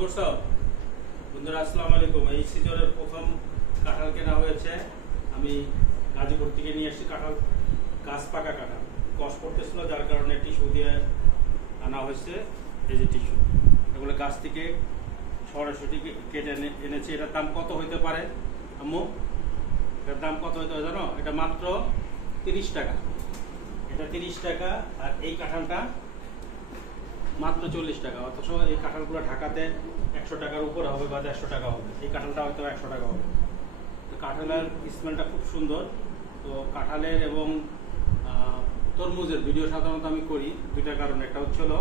করছো? বন্ধুরা আসসালামু আলাইকুম। এই সিজনের প্রথম কাঁঠাল কেনা হয়েছে। আমি গাজীপুর থেকে নিয়ে এসেছি কাঁঠাল, গাছ পাকা কাঁঠাল। কষ করতেছিল, যার কারণে টিস্যু দিয়ে আনা হয়েছে। এই যে টিস্যু, এগুলো গাছ থেকে সরাসরি কেটে এনেছি। এটার দাম কত হইতে পারে আম্মু? এটার দাম কত হইতে পারে জানো? এটা মাত্র 30 টাকা। এটা 30 টাকা। আর এই কাঁঠালটা মাত্র 40 টাকা। অথচ এই কাঁঠালগুলো ঢাকাতে 100 টাকার উপর হবে বা 150 টাকা হবে। এই কাঁঠালটা হয়তো 100 টাকা হবে। তো কাঁঠালের স্মেলটা খুব সুন্দর। তো কাঁঠালের এবং তরমুজের ভিডিও সাধারণত আমি করি দুইটা কারণে। একটা হচ্ছে হলো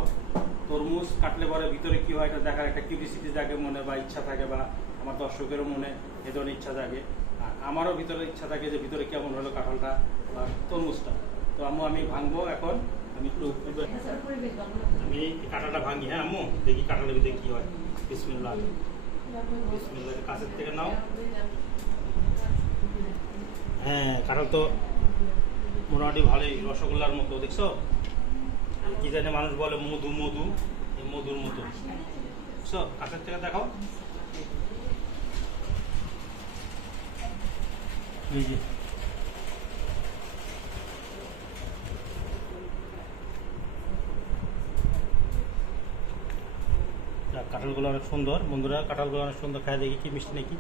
তরমুজ কাটলে পরে ভিতরে কী হয় এটা দেখার একটা কিউরিসিটি জাগে মনে, বা ইচ্ছা থাকে, বা আমার দর্শকেরও মনে এ ধরনের ইচ্ছা জাগে। আর আমারও ভিতরে ইচ্ছা থাকে যে ভিতরে কেমন হলো কাঁঠালটা বা তরমুজটা। তো আম্মু আমি ভাঙবো এখন। আমি একটু আমি কাঁঠালটা ভাঙি। হ্যাঁ আম্মু, দেখি কাঁঠালের ভিতরে কি হয়। বিসমিল্লাহ বিসমিল্লাহ। কাছের থেকে নাও। হ্যাঁ, কাঁঠাল তো মোটামুটি ভালোই, রসগোল্লার মতো। দেখছো কি জানে মানুষ বলে মধু মধু, এই মধুর মতো। বুঝছো? কাছের থেকে দেখাও। এই যে কাঁঠালগুলো অনেক সুন্দর। বন্ধুরা কাঁঠালগুলো অনেক সুন্দর, খায় দেখি কি মিষ্টি নাকি।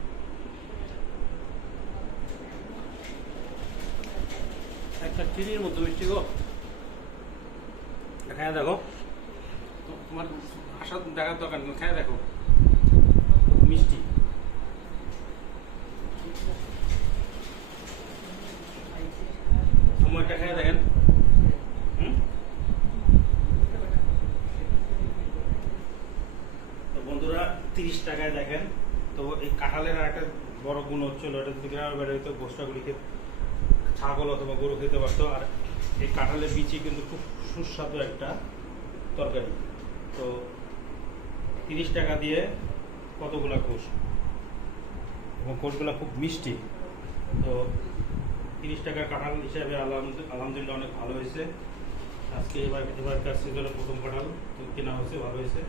একটা চিনির মতো মিষ্টি গো। খায় দেখো, তোমার আশা দেখার দরকার নেই, খায় দেখো মিষ্টি। সময়টা খায় দেখেন। তো বন্ধুরা 30 টাকায় দেখেন। তো এই কাঁঠালের আর একটা বড় গুণ হচ্ছিল, এটা যদি গ্রামের বাড়ি হইতো গোষ্ঠাগুলি খেতে, ছাগল অথবা গরু খেতে পারতো। আর এই কাঁঠালের বিচি কিন্তু খুব সুস্বাদু একটা তরকারি। তো 30 টাকা দিয়ে কতগুলা কোষ, এবং কোষগুলো খুব মিষ্টি। তো 30 টাকার কাঁঠাল হিসাবে আলহামদুলিল্লাহ অনেক ভালো হয়েছে। আজকে এবারকার সিজনের প্রথম কাঁঠাল তো কেনা হয়েছে, ভালো হয়েছে।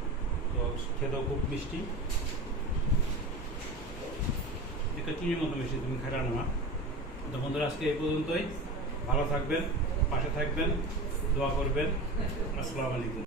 তো খেতেও খুব মিষ্টি, একটা চিনির মতো মিষ্টি, তুমি খাটা না। তো বন্ধুরা আজকে এই পর্যন্তই। ভালো থাকবেন, পাশে থাকবেন, দোয়া করবেন। আসসালামু আলাইকুম।